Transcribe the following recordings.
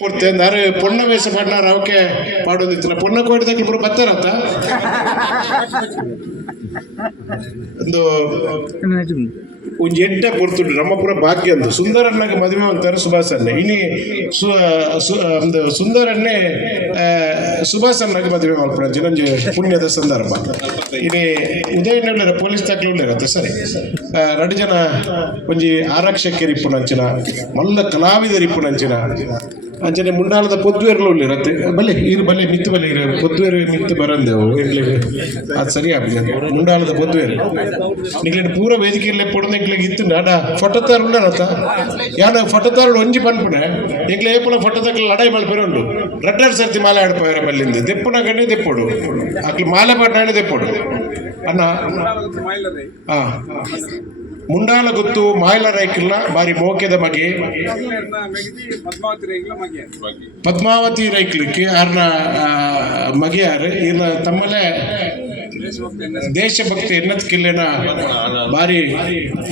ಕೊಡ್ತೆ ಅಂದ್ರೆ ಪೊಣ್ಣ ವೇಷ ಮಾಡ್ನಾರ ಅವಕ್ಕೆ ಮಾಡೋದಿತ್ತಿಲ್ಲ ಪೊಣ್ಣ ಕೊಡಿದಾಗ ಇಬ್ಬರು ಬರ್ತಾರತ್ತ ಒಂದು ಎಡ್ಡೆ ಕೊಡ್ತುಂಡು ನಮ್ಮ ಪುರ ಭಾಗ್ಯ ಅಂತ ಸುಂದರಣ್ಣಗೆ ಮದುವೆ ಅಂತಾರೆ ಸುಭಾಸನ್ನೇ ಇನಿ ಸುಂದರನ್ನೇ ಸುಭಾಸಣ್ಣಗೆ ಮದುವೆ ಮಾಡ್ಕೊಂಡು ನಂಜು ಪುಣ್ಯದ ಸಂದರ್ಭ ಇನಿ ಉದಯನಗರ ಪೊಲೀಸ್ ದಾಖಲೆ ಉಳ್ಳೇರತ್ತೆ ಸರಿ 2 ಜನ ಒಂಜಿ ಆರಕ್ಷಕರಿಪ್ಪುನಂಚಿನ ಮಲ್ಲ ಕಲಾವಿದರಿಪ್ಪುನಂಚಿನ ಅಂಚನೆ ಮುಂಡಾಲದ ಪೊದ್ದುವೇರ್ಲು ಉಳ್ಳಿರತ್ತೆ ಬಲ್ಲೆ ಇರು ಬಲ್ಲೆ ಮಿತ್ತು ಬಲ್ಲೆ ಇರು ಪೊದ್ದುವೇರು ಮಿತ್ತು ಬರಂದೆವು ಎಂಗ್ಲಿಗೆ ಅದು ಸರಿ ಆಗ್ತದೆ ಮುಂಡಾಲದ ಪೊದ್ದುವೇರು ನಿಗ್ಲಿನ ಪೂರ ವೇದಿಕೆಯಲ್ಲೇ ಪೊಡ್ದು ಎಂಗ್ಲಿಗೆ ಇತ್ತು ನಾಡ ಫೋಟೋತಾರು ಉಳ್ಳರತ್ತ ಯಾನ ಫೋಟೋತಾರು ಒಂಜಿ ಪನ್ಪುನೆ ಎಂಗ್ಲೆ ಏಪಲ ಫೋಟೋತಾಕ್ಲ ಲಡಾಯಿ ಮಲ್ಪೇರು ಉಂಡು ರಡ್ಡರ್ ಸರ್ತಿ ಮಾಲೆ ಆಡ್ಪೋಯರ ಬಲ್ಲಿಂದ ದೆಪ್ಪುನ ಗಣ್ಣೆ ದೆಪ್ಪೋಡು ಅಕ್ಲು ಮಾಲೆ ಪಾಡ್ನಾಣೆ ದೆಪ್ಪೋಡು ಅಣ್ಣ ಹಾ ಮುಂಡಾಲ ಗೊತ್ತು ಮಾಯಲ ರೈಕಲ್ನ ಬಾರಿ ಮೋಕೆದ ಮಗೆ ಪದ್ಮಾವತಿ ರೈಕ್ಲಿಕ್ಕೆ ಆರ್ನ ಮಗೆ ಯಾರು ಇನ್ನ ತಮ್ಮಲೆ ದೇಶಭಕ್ತಿ ಎನ್ನತ್ ಕಿಲ್ಲೆನ ಬಾರಿ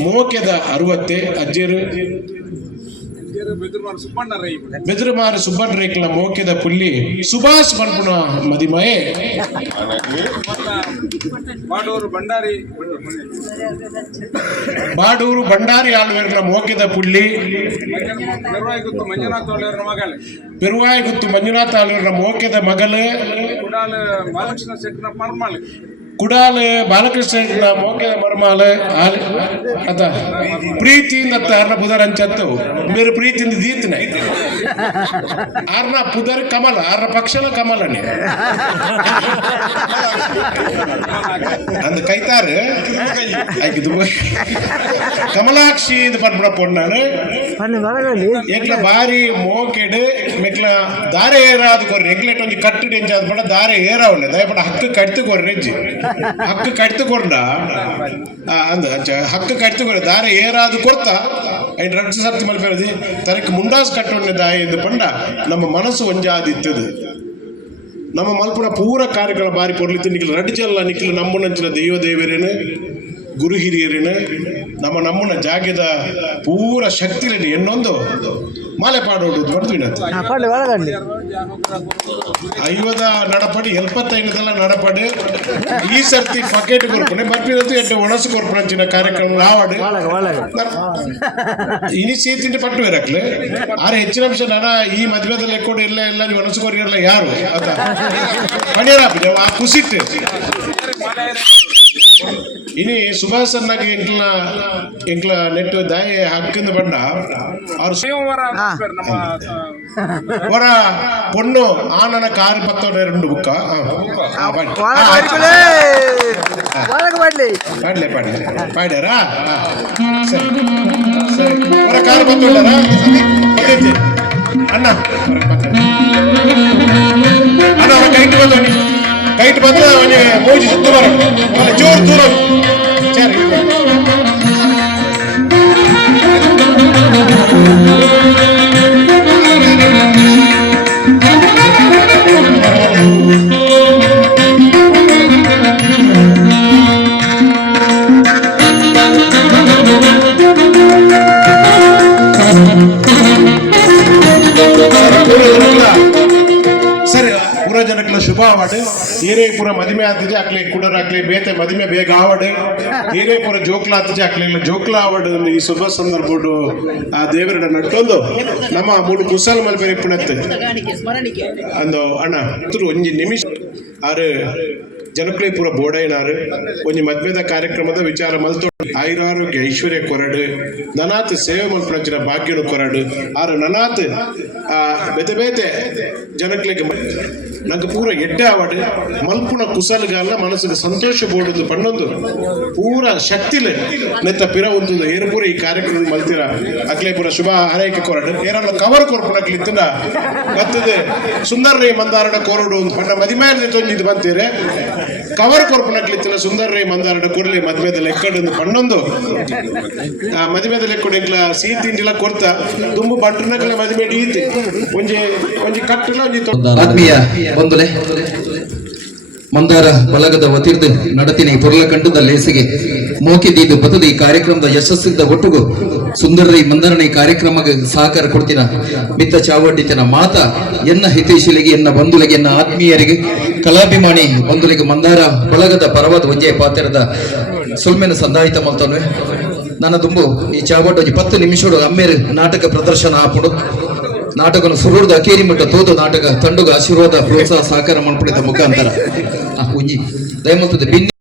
ಮೋಕೆದ 60 ಅಜ್ಜೇರು ಬೆದರುಮಾರ ಸುಬ್ಬಣ್ಣ ರೈಕ್ಲ ಮೋಕೆದ ಪುಲ್ಲಿ ಸುಭಾಷ್ ಮನ್ಪುಣ ಮದಿಮಯೇ ಬಾಡೂರು ಭಂಡಾರಿ ಆಳ್ವೇರ್ನ ಮೋಕೆದ ಪುಲ್ಲಿ ಪೆರುವಾಯಿ ಗುತ್ತು ಮಂಜುನಾಥ ಆಳ್ವೇರ್ನ ಮೋಕೆದ ಮಗಲು ಕುಡಾಲ ಬಾಲಕೃಷ್ಣ ಮೋಕೆದ ಮರ್ಮಾಲ ಅದ ಪ್ರೀತಿಯಿಂದ ಆರ್ನ ಪುದರ್ ಅಂಚತ್ತು ಬೇರೆ ಪ್ರೀತಿಯಿಂದ ದೀತನೆ ಆರ್ನ ಪುದರ್ ಕಮಲ ಆರ್ನ ಪಕ್ಷಲ ಕಮಲನೆ ಅಂದ ಕೈತಾರು ಆಯ್ಕಿದು ಕಮಲಾಕ್ಷಿ ಇದು ಪನ್ಪುರ ಪೊಣ್ಣಾನು ಎಗ್ಲ ಬಾರಿ ಮೋಕೆಡು ಮೆಕ್ಲ ದಾರೆ ಏರಾದು ಕೊರ್ರಿ ಎಗ್ಲೆಟ್ ಒಂಜಿ ಕಟ್ಟು ಎಂಚಾದ ಪಡ ದಾರೆ ಏರಾವಣ್ಣೆ ದಯಪಡ ಹಕ್ಕು ಕಟ್ತು ಕೊರ್ರಿ ಹೆಜ್ಜಿ ಹಕ್ಕು ಕಟ್ತುಕೊಂಡ ಅಂದ ಹಕ್ಕು ಕಟ್ತುಕೊಂಡ ದಾರೆ ಏರಾದು ಕೊಡ್ತಾ ಐದು ರಡ್ಡು ಸರ್ತಿ ಮಲ್ಪೇರದಿ ತನಕ್ಕೆ ಮುಂಡಾಸ್ ಕಟ್ಟೊಂಡೆ ದಾಯಿ ಎಂದು ಪಂಡ ನಮ್ಮ ಮನಸ್ಸು ಒಂಜಾದಿತ್ತದು ನಮ್ಮ ಮಲ್ಪುನ ಪೂರ ಕಾರ್ಯಕ್ರಮ ಬಾರಿ ಪೊರ್ಲಿತ್ತು ನಿಖಿಲ್ ರಡ್ಜಲ್ಲ ನಿಖಿಲ್ ನಮ್ಮನಂಚಿನ ದೈವ ದೇವರೇನು ಗುರು ಹಿರಿಯರೇನು ನಮ್ಮನ ಜಾಗದ ಪೂರ ಶಕ್ತಿಲೇನು ಎನ್ನೊಂದು ಮಾಲೆ ಪಾಡೋಡು ಐವದ ನಡಪಡಿ 75 ನಡಪಡಿ ಈ ಸರ್ತಿ ಪಕೆಟ್ ಕೊರ್ಪಣೆ ಬರ್ಪಿರತ್ತು 8 ಒಣಸು ಕೊರ್ಪಣಂಚಿನ ಕಾರ್ಯಕ್ರಮ ಆವಾಡು ಇನಿ ಸೇತಿಂಟೆ ಪಟ್ಟು ಇರಕ್ಲೆ ಆರೆ ಹೆಚ್ಚಿನ ಅಂಶ ನಾನು ಈ ಮದುವೆದಲ್ಲಿ ಎಕ್ಕೊಂಡು ಎಲ್ಲ ನೀವು ಒಣಸು ಕೊರಿಯಲ್ಲ ಯಾರು ಅದ ಪಣಿಯರಾಪಿದೆ ಆ ಕುಸಿಟ್ಟು ಇನಿ ಸುಭಾಸನ್ನಾಗಿ ಎಂಕ್ಲ ನೆಟ್ಟು ದಾಯಿ ಹಕ್ಕಿಂದ ಬಂಡ ಅವರ ಪೊಣ್ಣು ಆನನ ಕಾರು ಪತ್ತೋಡೆ 2 ಬುಕ್ಕ ಪಾಡ್ಯಾರಾ ಸರಿ ಅವರ ಕಾರು ಪತ್ತೋಡಾರ ಅಣ್ಣ ಅಣ್ಣ ಅವರ ಕೈಟ್ ಬಂದ ಕೈಟ್ ಬಂದ ಅವನಿಗೆ ಮೋಜಿ ಸುತ್ತ ಬರ ಜೋರು ದೂರ ಸರಿ ಜನಕ್ಕೆಲ್ಲ ಶುಭ ಆವಾಡು ಹಿರೇಪುರ ಮದಿಮೆ ಆತಿಜೆ ಅಕ್ಲೆ ಕುಡರ್ ಅಕ್ಲೆ ಬೇತೆ ಮದಿಮೆ ಬೇಗ ಆವಾಡು ಹಿರೇಪುರ ಜೋಕ್ಲ ಆತಿಜೆ ಅಕ್ಲೆ ಜೋಕ್ಲ ಆವಾಡು ಈ ಶುಭ ಸಂದರ್ಭ ಆ ದೇವರ ನಟ್ಟೊಂದು ನಮ್ಮ 3 ಕುಸಲ್ ಮಲ್ಪೇರಿ ಪುಣತ್ತೆ ಅಂದು ಅಣ್ಣ ಒಂಜಿ ನಿಮಿಷ ಆರು ಜನಕ್ಲೆ ಪೂರ ಬೋಡೈನಾರು ಒಂಜಿ ಮದ್ವೆದ ಕಾರ್ಯಕ್ರಮದ ವಿಚಾರ ಮಲ್ತೊಂಡು ಆಯುರಾರೋಗ್ಯ ಐಶ್ವರ್ಯ ಕೊರಡು ನನಾತ್ ಸೇವೆ ಮಲ್ಪಂಚಿನ ಭಾಗ್ಯನು ಕೊರಡು ಆರು ನನಾತ್ ಬೇತೆ ಬೇತೆ ಜನಕ್ಲೆಗೆ ನಂಗೆ ಪೂರ ಎಡ್ಡೆ ಆವಾಡು ಮಲ್ಪುನ ಕುಸಲ್ಗಾಲ ಮನಸ್ಸಿಗೆ ಸಂತೋಷ ಬೋಡುದು ಪಣ್ಣೊಂದು ಪೂರ ಶಕ್ತಿಲೆ ನೆತ್ತ ಪಿರ ಒಂದು ಏರು ಪೂರ ಈ ಕಾರ್ಯಕ್ರಮ ಮಲ್ತಿರ ಅಕ್ಲೆ ಪೂರ ಶುಭ ಹಾರೈಕೆ ಕೊರಡು ಏರಲ್ಲ ಕವರ್ ಕೊರ್ಪುನಕ್ಲಿತ್ತಿನ ಮತ್ತದೆ ಸುಂದರ ರೈ ಮಂದಾರಡ ಕೊರಡು ಒಂದು ಪಣ್ಣ ಮದಿಮೇಲೆ ತೊಂದಿದ್ದು ಬಂತೀರೆ ಕವರ್ ಕೊರ್ಪುನಕ್ಲಿತ್ತಿನ ಸುಂದರ ರೈ ಮಂದಾರಡ ಕೊರಲಿ ಮದ್ವೆದಲ್ಲಿ ಎಕ್ಕಡೊಂದು ಪಣ್ಣೊಂದು ಮದಿಮೆದಲ್ಲಿ ಎಕ್ಕಡು ಎಂಕ್ಲ ಸಿಹಿ ತಿಂಡಿಲ ಕೊರ್ತ ತುಂಬ ಬಂಟನಕ್ಲ ಮದಿಮೆ ಈತಿ ಒಂಜಿ ಕಟ್ಟಲ ಒಂಜಿ ಆತ್ಮೀಯ ಬಂಧುಲೆ ಮಂದಾರ ಬಳಗದ ವತಿರ್ದು ನಡತಿನ ಪೊರ್ಲ ಕಂಡದ ಲೇಸಿಗೆ ಮೋಕಿದೀದು ಬತದ ಈ ಕಾರ್ಯಕ್ರಮದ ಯಶಸ್ಸಿಂದ ಒಟ್ಟುಗು ಸುಂದರೈ ಮಂದರಣೆ ಕಾರ್ಯಕ್ರಮಕ್ಕೆ ಸಹಕಾರ ಕೊಡ್ತಿನ ಮಿತ್ತ ಚಾವಡಿತನ ಮಾತ ಎನ್ನ ಹಿತೈಷಿಲಿಗೆ ಎನ್ನ ಬಂಧುಲಿಗೆ ಎನ್ನ ಆತ್ಮೀಯರಿಗೆ ಕಲಾಭಿಮಾನಿ ಬಂಧುಲಿಗೆ ಮಂದಾರ ಬಳಗದ ಪರವಾದ ಒಂಜೆ ಪಾತ್ರದ ಸುಲ್ಮೆನ ಸಂದಾಯಿತ ಮಲ್ತನ್ವೆ ನನ್ನ ತುಂಬು ಈ ಚಾವಡ್ 10 ನಿಮಿಷಡು ಅಮ್ಮೇರು ನಾಟಕ ಪ್ರದರ್ಶನ ಆಪುಡು ನಾಟಕ ಸುರುಡ್ದ ಅಕೇರಿ ಮಟ್ಟ ತೋದು ನಾಟಕ ತಂಡುಗ ಆಶೀರ್ವಾದ ಪ್ರೋತ್ಸಾಹ ಸಹಕಾರ ಮನ್ಪಡಿದ ಮುಖಾಂತರ ಆ ಕುಂಜಿ ದಯಮಂತದ